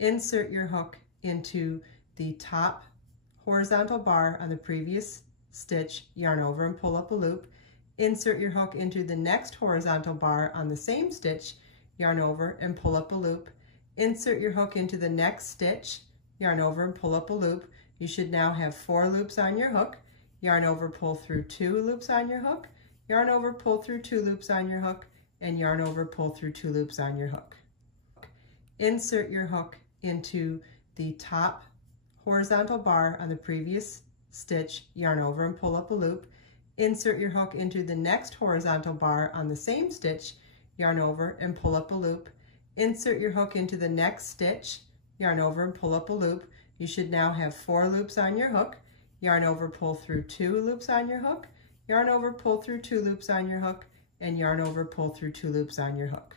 Insert your hook into the top horizontal bar on the previous stitch, yarn over and pull up a loop. Insert your hook into the next horizontal bar on the same stitch, yarn over and pull up a loop. Insert your hook into the next stitch, yarn over and pull up a loop. You should now have 4 loops on your hook. Yarn over, pull through 2 loops on your hook. Yarn over, pull through 2 loops on your hook, and yarn over, pull through 2 loops on your hook. Insert your hook into the top horizontal bar on the previous stitch, yarn over and pull up a loop. Insert your hook into the next horizontal bar on the same stitch, yarn over and pull up a loop. Insert your hook into the next stitch, yarn over and pull up a loop. You should now have 4 loops on your hook. Yarn over, pull through 2 loops on your hook. Yarn over, pull through 2 loops on your hook, and yarn over, pull through 2 loops on your hook.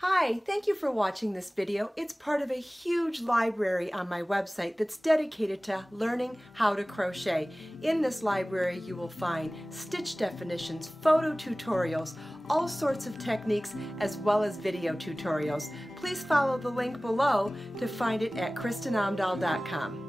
Hi, thank you for watching this video. It's part of a huge library on my website that's dedicated to learning how to crochet. In this library you will find stitch definitions, photo tutorials, all sorts of techniques, as well as video tutorials. Please follow the link below to find it at KristinOmdahl.com.